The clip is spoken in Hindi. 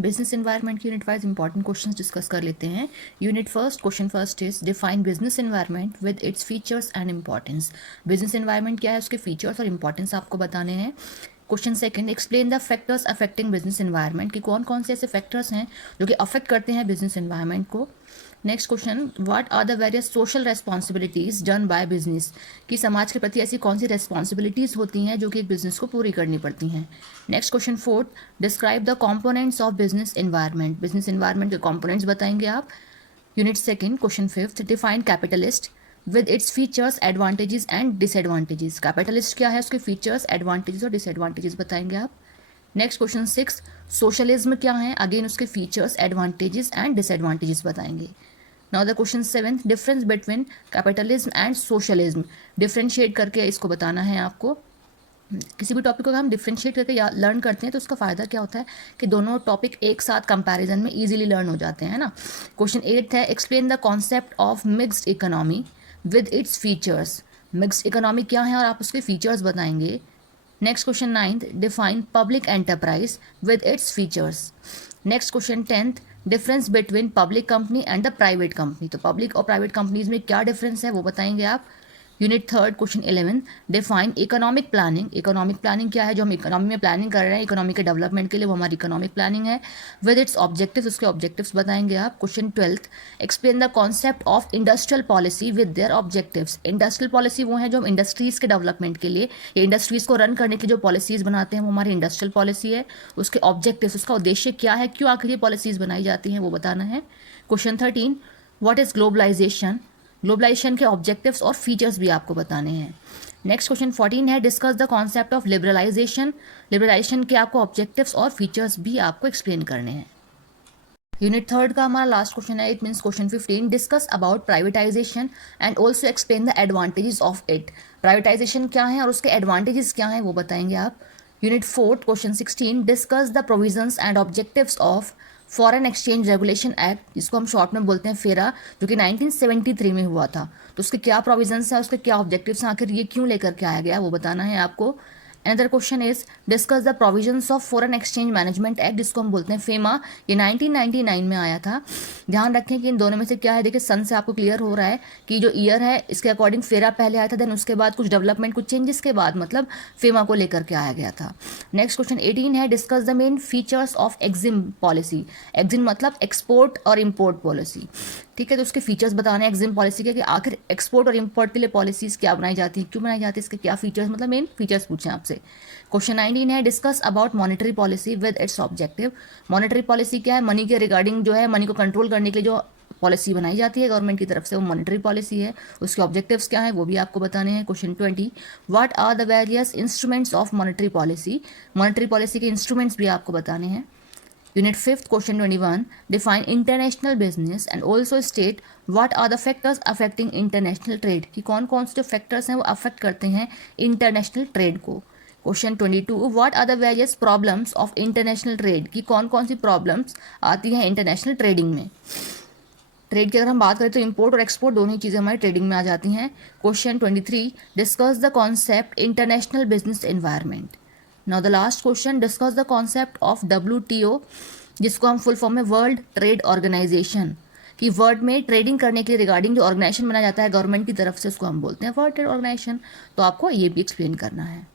बिजनेस एनवायरनमेंट की unit wise important questions discuss कर लेते हैं। Unit first, question first is define business environment with its features and importance. Business environment क्या है, उसके फीचर्स और इंपॉर्टेंस आपको बताने हैं। Question second, explain the factors affecting business environment, कि कौन कौन से ऐसे फैक्टर्स हैं जो कि अफेक्ट करते हैं बिजनेस एनवायरनमेंट को। Next question, what are the various social responsibilities done by business, कि समाज के प्रति ऐसी कौन सी रेस्पॉन्सिबिलिटीज होती हैं जो कि एक बिजनेस को पूरी करनी पड़ती हैं। Next question fourth, describe the components of business environment, business environment के कॉम्पोनेंट्स बताएंगे आप। Unit second, question fifth, define capitalist with its features advantages and disadvantages, capitalist क्या है, उसके फीचर्स एडवांटेजेस और डिसएडवांटेजेस बताएंगे आप। नेक्स्ट क्वेश्चन सिक्स, सोशलिज्म क्या है, अगेन उसके फीचर्स एडवांटेजेस एंड डिसएडवांटेजेस बताएंगे। Now the question seventh, difference between capitalism and socialism, differentiate करके इसको बताना है आपको। किसी भी टॉपिक को अगर हम डिफ्रेंशिएट करके लर्न करते हैं तो उसका फ़ायदा क्या होता है कि दोनों टॉपिक एक साथ कंपैरिजन में इजीली लर्न हो जाते हैं ना। क्वेश्चन एट है, explain the concept of mixed economy with its features, mixed economy क्या है और आप उसके फीचर्स बताएंगे। Next question ninth, define public enterprise with its features. Next question tenth, difference between public company and the private company, तो पब्लिक और प्राइवेट कंपनीज में क्या डिफरेंस है वो बताएंगे आप। Unit third, question 11, define economic planning, economic planning क्या है, जो हम इकोनॉमी में प्लानिंग कर रहे हैं इकोनॉमी के डेवलपमेंट के लिए, वो हमारी इकोनॉमिक प्लानिंग है। विद इट्स ऑब्जेक्टिव्स, उसके ऑब्जेक्टिव्स बताएंगे आप। Question 12, explain the concept of industrial policy with their objectives, industrial policy वो है जो हम इंडस्ट्रीज के डेवलपमेंट के लिए या इंडस्ट्रीज को रन करने की जो पॉलिसीज बनाते हैं वो हमारी इंडस्ट्रियल पॉलिसी है। उसके ऑब्जेक्टिव्स, उसका उद्देश्य क्या है, क्यों आखिर ये पॉलिसीज बनाई जाती हैं वो बताना है। Question 13, what is globalisation, globalisation के ऑब्जेक्टिव्स और फीचर्स भी आपको बताने हैं। नेक्स्ट क्वेश्चन 14 है, discuss the concept of liberalisation, liberalisation के आपको ऑब्जेक्टिव्स और फीचर्स भी आपको एक्सप्लेन करने हैं। यूनिट थर्ड का हमारा लास्ट क्वेश्चन है, it means question 15, discuss about privatisation and also explain the advantages of it, privatisation क्या है और उसके एडवांटेजेस क्या हैं वो बताएंगे आप। Unit fourth, question 16, discuss the provisions and objectives of foreign exchange regulation act, जिसको हम शॉर्ट में बोलते हैं फेरा, जो कि 1973 में हुआ था, तो उसके क्या प्रोविजंस हैं, उसके क्या ऑब्जेक्टिव्स हैं, आखिर ये क्यों लेकर के आया गया वो बताना है आपको। Another question is, discuss the provisions of foreign exchange management act, जिसको हम बोलते हैं फेमा, ये 1999 में आया था। ध्यान रखें कि इन दोनों में से क्या है, देखिए सन से आपको क्लियर हो रहा है कि जो ईयर है इसके अकॉर्डिंग फेरा पहले आया था, देन उसके बाद कुछ डेवलपमेंट कुछ चेंजेस के बाद मतलब फेमा को लेकर के आया गया था। नेक्स्ट क्वेश्चन 18 है, discuss the main features of EXIM policy, EXIM मतलब एक्सपोर्ट और इम्पोर्ट पॉलिसी, ठीक है, तो उसके फीचर्स बताने हैं एग्जिम पॉलिसी के, कि आखिर एक्सपोर्ट और इम्पोर्ट के लिए पॉलिसीज क्या बनाई जाती है, क्यों बनाई जाती है, इसके क्या फीचर्स, मतलब मेन फीचर्स पूछे आपसे। क्वेश्चन 19 है, discuss about monetary policy with its objective, monetary policy क्या है, मनी के रिगार्डिंग जो है मनी को कंट्रोल करने के लिए जो पॉलिसी बनाई जाती है गवर्नमेंट की तरफ से, वो मॉनेटरी पॉलिसी है, उसके ऑब्जेक्टिव्स क्या है वो भी आपको बताने हैं। Question 20, what are the various instruments of monetary policy, monetary policy के इंस्ट्रूमेंट्स भी आपको बताने हैं। Unit fifth, question 21, define international business and also state what are the factors affecting international trade, कि कौन कौन से जो फैक्टर्स हैं वो अफेक्ट करते हैं इंटरनेशनल ट्रेड को। Question 22, what are the various problems of international trade, कि कौन कौन सी प्रॉब्लम्स आती हैं इंटरनेशनल ट्रेडिंग में। ट्रेड की अगर हम बात करें तो इंपोर्ट और एक्सपोर्ट दोनों ही चीज़ें हमारी ट्रेडिंग में आ जाती हैं। Question 23, discuss the concept international business environment. Now the last question, discuss the concept of WTO, जिसको हम फुल फॉर्म में वर्ल्ड ट्रेड ऑर्गेनाइजेशन, कि वर्ल्ड में ट्रेडिंग करने के रिगार्डिंग जो ऑर्गेनाइजेशन बनाया जाता है गवर्नमेंट की तरफ से, उसको हम बोलते हैं वर्ल्ड ट्रेड ऑर्गेनाइजेशन, तो आपको ये भी एक्सप्लेन करना है।